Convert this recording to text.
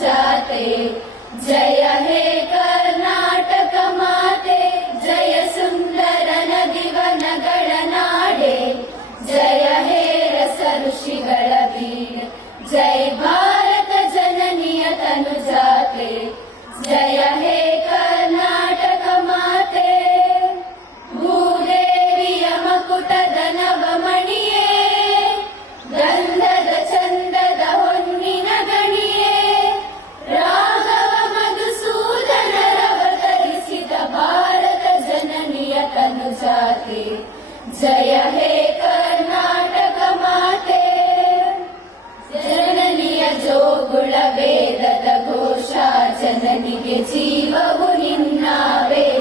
जाते जय हे कर्नाटक माते जय सुंदर नदिवनಗಳ ನಾಡೆ जय हे रस ಋಷಿಗಳ ಬೀಡು जय भारत जननिय तनु जाते जय हे कर्नाटक माते ಭೂದೇವಿಯ ಮಕುಟದ ನವಮಣಿಯೇ ಗಂಧದ ಚಂದದ ಹೊನ್ನಿನ ಗಣಿಯೇ ರಾಘವ ಮಧುಸೂದನರವತರಿಸಿದ ಭಾರತ ಜನನಿಯ ತನು ಜಾತೆ ಜಯ ಹೇ ಕರ್ನಾಟಕ ಮಾತೆ ಜನನಿಯ ಜೋಗುಳ ವೇದದ ಘೋಷ ಜನನಿಗೆ ಜೀವವು ನಿನ್ನ ವೇದ